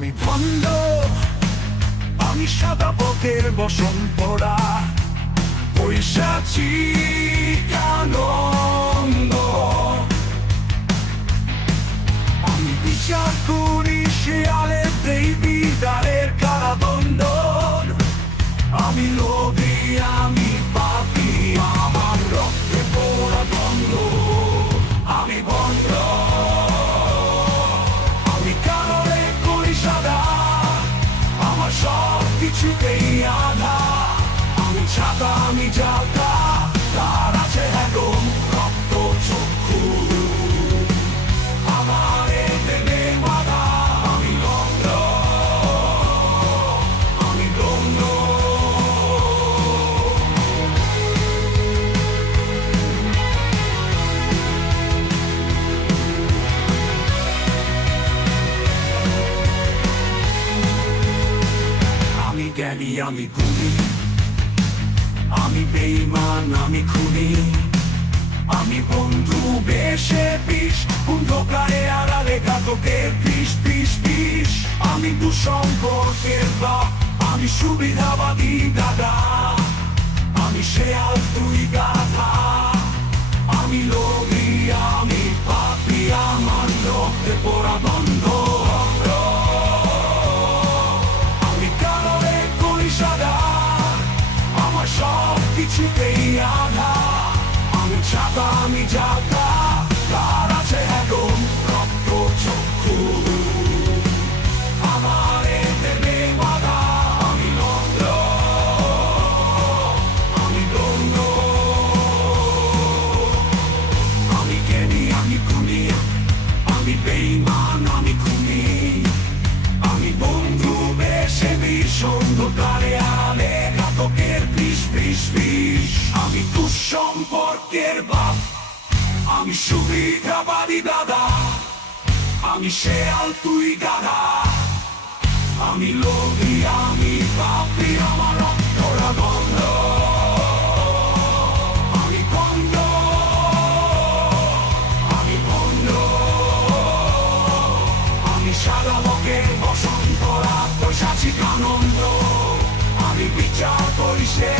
আমি বন্ধ। আমি সাদা পথের বসন পড়া পয়সা চিকানো কিছুতেই আধা। আমি ছাতা আমি জালটা জ্ঞানী আমি গুণী আমি বেইমান আমি খুনি। আমি বন্ধু বেশে বিষ অন্ধকারে আড়ালে ঘাতকের বিষ আমি দুসম্পর্কের বাপ, আমি সুবিধাবাদী দাদা। আমি সে আর তুই কিছুতেই আধা আমি ছাতা আমি যাতা বিষ বিষ। আমি দুঃসম্পর্কের বাপ। আমি সুবিধাবাদী দাদা। আমি শেয়াল, তুই দাদা আমি লোভী, আমি পাপি, আমার অন্তরা বন্ধ। আমি বন্ধ আমি বন্ধ আমি আনন্দ। আমি বিচার করিসে